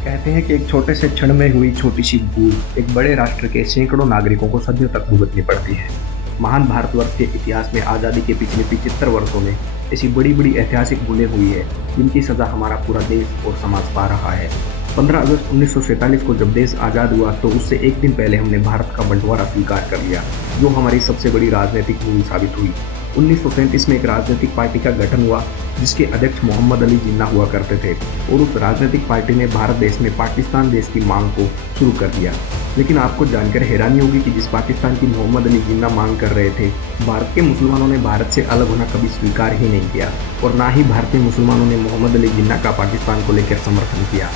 कहते हैं कि एक छोटे से क्षण में हुई छोटी सी भूल एक बड़े राष्ट्र के सैकड़ों नागरिकों को सदियों तक भुगतनी पड़ती है। महान भारतवर्ष के इतिहास में आज़ादी के पिछले 75 वर्षों में ऐसी बड़ी बड़ी ऐतिहासिक भूलें हुई है जिनकी सज़ा हमारा पूरा देश और समाज पा रहा है। 15 अगस्त 1947 को जब देश आज़ाद हुआ तो उससे एक दिन पहले हमने भारत का बंटवारा स्वीकार कर लिया, जो हमारी सबसे बड़ी राजनीतिक भूल साबित हुई। 1937 में एक राजनीतिक पार्टी का गठन हुआ जिसके अध्यक्ष मोहम्मद अली जिन्ना हुआ करते थे और उस राजनीतिक पार्टी ने भारत देश में पाकिस्तान देश की मांग को शुरू कर दिया। लेकिन आपको जानकर हैरानी होगी कि जिस पाकिस्तान की मोहम्मद अली जिन्ना मांग कर रहे थे, भारत के मुसलमानों ने भारत से अलग होना कभी स्वीकार ही नहीं किया और ना ही भारतीय मुसलमानों ने मोहम्मद अली जिन्ना का पाकिस्तान को लेकर समर्थन किया।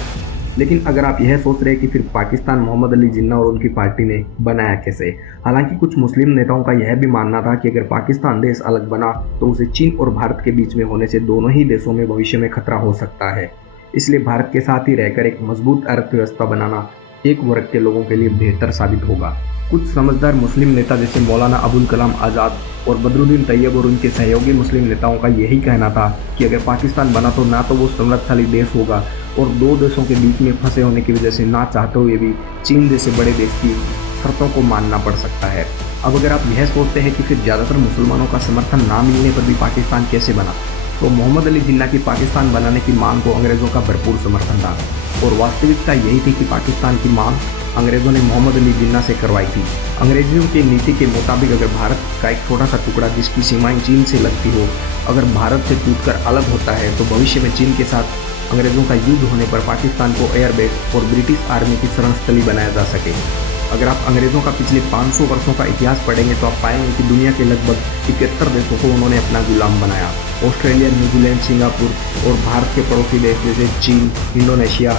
लेकिन अगर आप यह सोच रहे हैं कि फिर पाकिस्तान मोहम्मद अली जिन्ना और उनकी पार्टी ने बनाया कैसे, हालांकि कुछ मुस्लिम नेताओं का यह भी मानना था कि अगर पाकिस्तान देश अलग बना तो उसे चीन और भारत के बीच में होने से दोनों ही देशों में भविष्य में खतरा हो सकता है। इसलिए भारत के साथ ही रहकर एक मजबूत अर्थव्यवस्था बनाना एक वर्ग के लोगों के लिए बेहतर साबित होगा। कुछ समझदार मुस्लिम नेता जैसे मौलाना अबुल कलाम आज़ाद और बदरुद्दीन तैयब और उनके सहयोगी मुस्लिम नेताओं का यही कहना था कि अगर पाकिस्तान बना तो ना तो वो समृद्धशाली देश होगा और दो देशों के बीच में फंसे होने की वजह से ना चाहते हुए भी चीन जैसे बड़े देश की शर्तों को मानना पड़ सकता है। अब अगर आप यह सोचते हैं कि फिर ज़्यादातर मुसलमानों का समर्थन ना मिलने पर भी पाकिस्तान कैसे बना, तो मोहम्मद अली जिन्ना की पाकिस्तान बनाने की मांग को अंग्रेज़ों का भरपूर समर्थन था और वास्तविकता यही थी कि पाकिस्तान की मांग अंग्रेज़ों ने मोहम्मद अली जिन्ना से करवाई थी। अंग्रेज़ों की नीति के मुताबिक अगर भारत का एक छोटा सा टुकड़ा जिसकी सीमाएं चीन से लगती हो, अगर भारत से टूटकर अलग होता है तो भविष्य में चीन के साथ अंग्रेज़ों का युद्ध होने पर पाकिस्तान को एयरबेस और ब्रिटिश आर्मी की शरणस्थली बनाया जा सके। अगर आप अंग्रेज़ों का पिछले 500 वर्षों का इतिहास पढ़ेंगे तो आप पाएंगे कि दुनिया के लगभग 71 देशों को उन्होंने अपना गुलाम बनाया। ऑस्ट्रेलिया, न्यूजीलैंड, सिंगापुर और भारत के पड़ोसी देश जैसे चीन, इंडोनेशिया,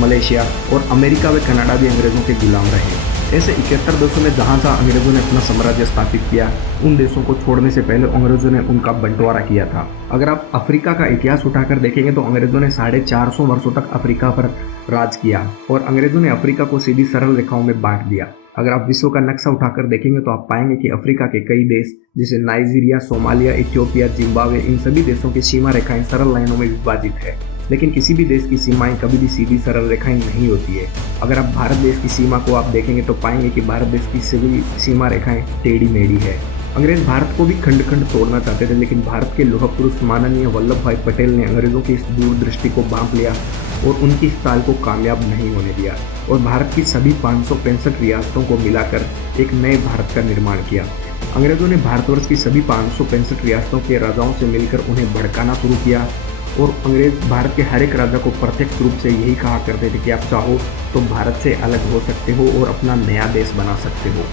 मलेशिया और अमेरिका व कनाडा भी अंग्रेज़ों के गुलाम रहे। ऐसे 71 देशों में जहाँ जहाँ अंग्रेज़ों ने अपना साम्राज्य स्थापित किया, उन देशों को छोड़ने से पहले अंग्रेज़ों ने उनका बंटवारा किया था। अगर आप अफ्रीका का इतिहास उठाकर देखेंगे तो अंग्रेज़ों ने 450 वर्षों तक अफ्रीका पर राज किया और अंग्रेज़ों ने अफ्रीका को सीधी सरल रेखाओं में बांट दिया। अगर आप विश्व का नक्शा उठाकर देखेंगे तो आप पाएंगे कि अफ्रीका के कई देश जैसे नाइजीरिया, सोमालिया, इथियोपिया, जिम्बाब्वे, इन सभी देशों की सीमा रेखाएं सरल लाइनों में विभाजित है। लेकिन किसी भी देश की सीमाएं कभी भी सीधी सरल रेखाएं नहीं होती है। अगर आप भारत देश की सीमा को आप देखेंगे तो पाएंगे कि भारत देश की सभी सीमा रेखाएं टेढ़ी मेढ़ी है। अंग्रेज भारत को भी खंड खंड तोड़ना चाहते थे, लेकिन भारत के लौह पुरुष माननीय वल्लभ भाई पटेल ने अंग्रेजों की इस दूरदृष्टि को भांप लिया और उनकी इस चाल को कामयाब नहीं होने दिया और भारत की सभी 565 रियासतों को मिलाकर एक नए भारत का निर्माण किया। अंग्रेजों ने भारतवर्ष की सभी 565 रियासतों के राजाओं से मिलकर उन्हें भड़काना शुरू किया और अंग्रेज भारत के हर एक राजा को प्रत्यक्ष रूप से यही कहा करते थे कि आप चाहो तो भारत से अलग हो सकते हो और अपना नया देश बना सकते हो।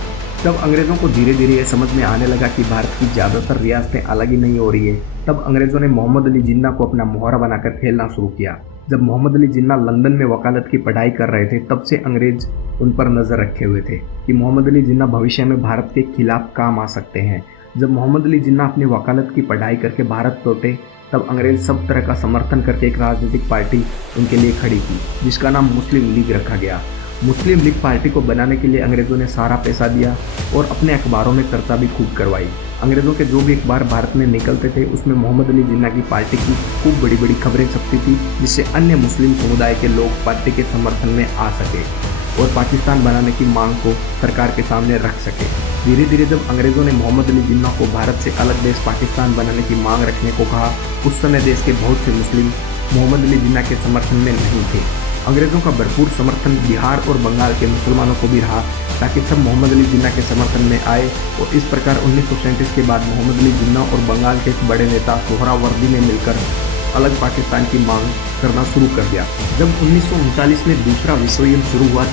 जब अंग्रेज़ों को धीरे धीरे ये समझ में आने लगा कि भारत की ज़्यादातर रियासतें अलग ही नहीं हो रही है, तब अंग्रेज़ों ने मोहम्मद अली जिन्ना को अपना मोहरा बनाकर खेलना शुरू किया। जब मोहम्मद अली जिन्ना लंदन में वकालत की पढ़ाई कर रहे थे, तब से अंग्रेज उन पर नज़र रखे हुए थे कि मोहम्मद अली जिन्ना भविष्य में भारत के खिलाफ काम आ सकते हैं। जब मोहम्मद अली जिन्ना अपनी वकालत की पढ़ाई करके भारत लौटे, तब अंग्रेज सब तरह का समर्थन करके एक राजनीतिक पार्टी उनके लिए खड़ी की जिसका नाम मुस्लिम लीग रखा गया। मुस्लिम लीग पार्टी को बनाने के लिए अंग्रेज़ों ने सारा पैसा दिया और अपने अखबारों में चर्चा भी खूब करवाई। अंग्रेज़ों के जो भी अखबार भारत में निकलते थे उसमें मोहम्मद अली जिन्ना की पार्टी की खूब बड़ी बड़ी खबरें छपती थी, जिससे अन्य मुस्लिम समुदाय के लोग पार्टी के समर्थन में आ सके और पाकिस्तान बनाने की मांग को सरकार के सामने रख सके। धीरे धीरे जब अंग्रेज़ों ने मोहम्मद अली जिन्ना को भारत से अलग देश पाकिस्तान बनाने की मांग रखने को कहा, उस समय देश के बहुत से मुस्लिम मोहम्मद अली जिन्ना के समर्थन में नहीं थे। अंग्रेज़ों का भरपूर समर्थन बिहार और बंगाल के मुसलमानों को भी रहा ताकि सब मोहम्मद अली जिन्ना के समर्थन में आए और इस प्रकार 1937 के बाद मोहम्मद अली जिन्ना और बंगाल के एक बड़े नेता सोहरावर्दी ने मिलकर अलग पाकिस्तान की मांग करना शुरू कर दिया। जब 1939 में दूसरा विश्व युद्ध शुरू हुआ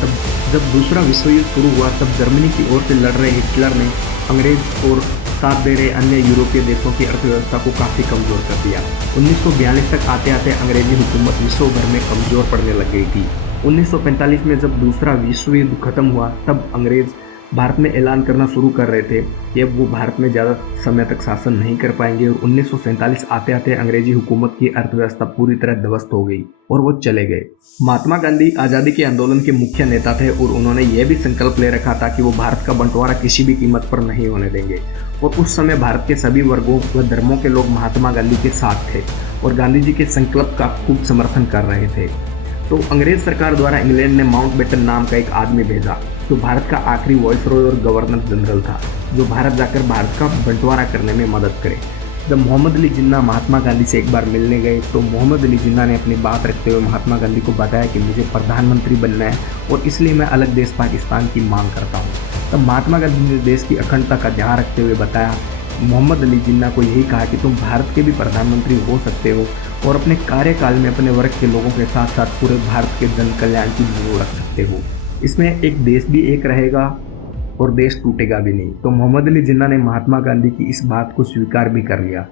तब जर्मनी की ओर से लड़ रहे हिटलर ने अंग्रेज और साथ दे रहे अन्य यूरोपीय देशों की अर्थव्यवस्था को काफ़ी कमज़ोर कर दिया। 1942 तक आते आते अंग्रेजी हुकूमत विश्व भर में कमज़ोर पड़ने लग गई थी। 1945 में जब दूसरा विश्व युद्ध खत्म हुआ तब अंग्रेज़ भारत में ऐलान करना शुरू कर रहे थे कि अब वो भारत में ज़्यादा समय तक शासन नहीं कर पाएंगे और 1947 आते आते अंग्रेजी हुकूमत की अर्थव्यवस्था पूरी तरह ध्वस्त हो गई और वो चले गए। महात्मा गांधी आज़ादी के आंदोलन के मुख्य नेता थे और उन्होंने ये भी संकल्प ले रखा था कि वो भारत का बंटवारा किसी भी कीमत पर नहीं होने देंगे और उस समय भारत के सभी वर्गों व धर्मों के लोग महात्मा गांधी के साथ थे और गांधी जी के संकल्प का खूब समर्थन कर रहे थे। तो अंग्रेज सरकार द्वारा इंग्लैंड ने माउंटबेटन नाम का एक आदमी भेजा जो भारत का आखिरी वॉइसरॉय और गवर्नर जनरल था, जो भारत जाकर भारत का बंटवारा करने में मदद करे। जब मोहम्मद अली जिन्ना महात्मा गांधी से एक बार मिलने गए तो मोहम्मद अली जिन्ना ने अपनी बात रखते हुए महात्मा गांधी को बताया कि मुझे प्रधानमंत्री बनना है और इसलिए मैं अलग देश पाकिस्तान की मांग करता हूँ। तब महात्मा गांधी ने देश की अखंडता का ध्यान रखते हुए बताया, मोहम्मद अली जिन्ना को यही कहा कि तुम भारत के भी प्रधानमंत्री हो सकते हो और अपने कार्यकाल में अपने वर्ग के लोगों के साथ साथ पूरे भारत के जन कल्याण की नींव रख सकते हो। इसमें एक देश भी एक रहेगा और देश टूटेगा भी नहीं। तो मोहम्मद अली जिन्ना ने महात्मा गांधी की इस बात को स्वीकार भी कर लिया।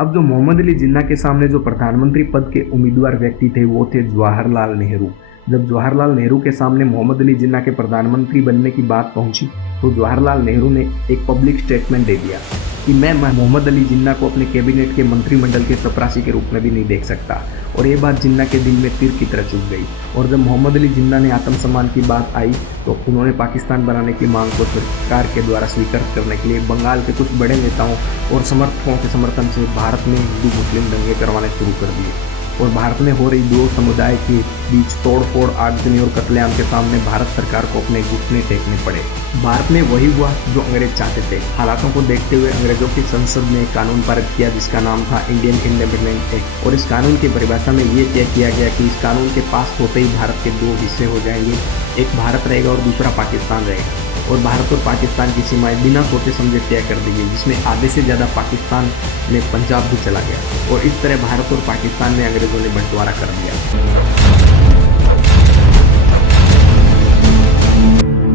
अब जो मोहम्मद अली जिन्ना के सामने जो प्रधानमंत्री पद के उम्मीदवार व्यक्ति थे वो थे जवाहरलाल नेहरू। जब जवाहरलाल नेहरू के सामने मोहम्मद अली जिन्ना के प्रधानमंत्री बनने की बात पहुंची तो जवाहरलाल नेहरू ने एक पब्लिक स्टेटमेंट दे दिया कि मैं मोहम्मद अली जिन्ना को अपने कैबिनेट के मंत्रिमंडल के चपरासी के रूप में भी नहीं देख सकता। और ये बात जिन्ना के दिल में तीर की तरह चुभ गई। और जब मोहम्मद अली जिन्ना ने आत्मसम्मान की बात आई तो उन्होंने पाकिस्तान बनाने की मांग को सरकार के द्वारा स्वीकार करने के लिए बंगाल के कुछ बड़े नेताओं और समर्थकों के समर्थन से भारत में हिंदू मुस्लिम दंगे करवाने शुरू कर दिए। और भारत में हो रही दो समुदाय के बीच तोड़फोड़, आगजनी और कत्लेआम के सामने भारत सरकार को अपने घुटने टेकने पड़े। भारत में वही हुआ जो अंग्रेज चाहते थे। हालातों को देखते हुए अंग्रेजों की संसद ने कानून पारित किया जिसका नाम था इंडियन इंडिपेंडेंस एक्ट। और इस कानून की परिभाषा में ये तय किया गया कि इस कानून के पास होते ही भारत के दो हिस्से हो जाएंगे, एक भारत रहेगा और दूसरा पाकिस्तान रहेगा। और भारत और पाकिस्तान की सीमाएं बिना सोचे समझे तय कर दी गई, जिसमें आधे से ज़्यादा पाकिस्तान में पंजाब भी चला गया। और इस तरह भारत और पाकिस्तान में अंग्रेजों ने बंटवारा कर दिया।